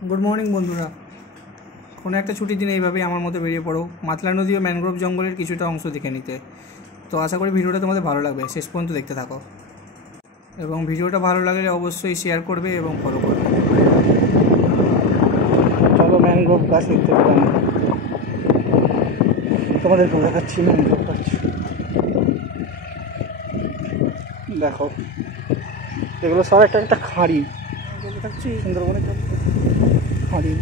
Good morning बंधुरा कोनो एक छुटिर दिन এইভাবে আমার মতো বেরিয়ে পড়ো মাতলা নদী ও ম্যানগ্রোভ জঙ্গলের কিছুটা অংশ দেখে নিতে। তো আশা করি ভিডিওটা তোমাদের ভালো লাগবে, শেষ পর্যন্ত দেখতে থাকো এবং ভিডিওটা ভালো লাগলে অবশ্যই শেয়ার করবে এবং ফলো করবে। চলো ম্যানগ্রোভ গাছ দেখতে পেলাম, তোমাদের দেখাচ্ছি ম্যানগ্রোভ গাছ। দেখো এগুলো সব একটা একটা খাঁড়ি দেখাচ্ছি, সুন্দরবনের খাঁড়ি,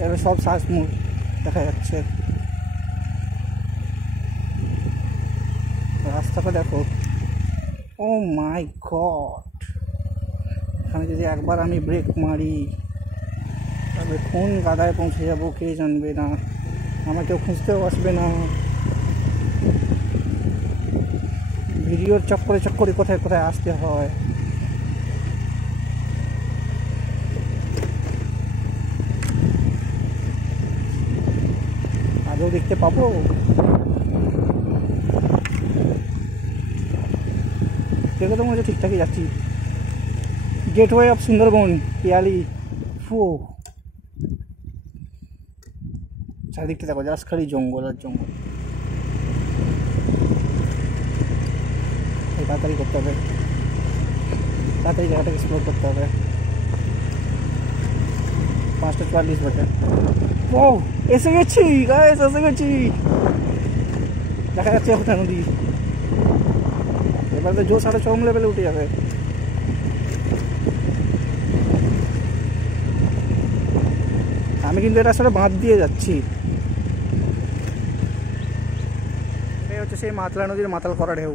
এগুলো সব শ্বাসমূল দেখা যাচ্ছে। রাস্তাটা দেখো, ও মাই গড, এখানে যদি একবার আমি ব্রেক মারি তবে কোন গাদায় পৌঁছে যাবো কে জানবে না, আমাকেও খুঁজতেও আসবে না। ভিডিওর চক্করে কোথায় কোথায় আসতে হয়। আজও দেখতে পাবো। দেখে তো মনে হচ্ছে ঠিকঠাকই যাচ্ছি। গেটওয়ে অফ সুন্দরবন পিয়ালি ফু, চারিদিকটা দেখো জাস্ট খালি জঙ্গল আর জঙ্গল। তাড়াতাড়ি করতে হবে, তাড়াতাড়ি জায়গাটা এক্সপ্লোর করতে হবে। 5:44 বাজে। ও এসে গেছি গাইস, এসে গেছি। দেখা যাচ্ছে ওখানে নদী, এবার তো জোশ আরো চরম লেভেলে উঠে যাবে। আমি কিন্তু এটা আসলে বাঁধ দিয়ে যাচ্ছি। এটাই হচ্ছে সেই মাতলা নদীর মাতাল করা ঢেউ।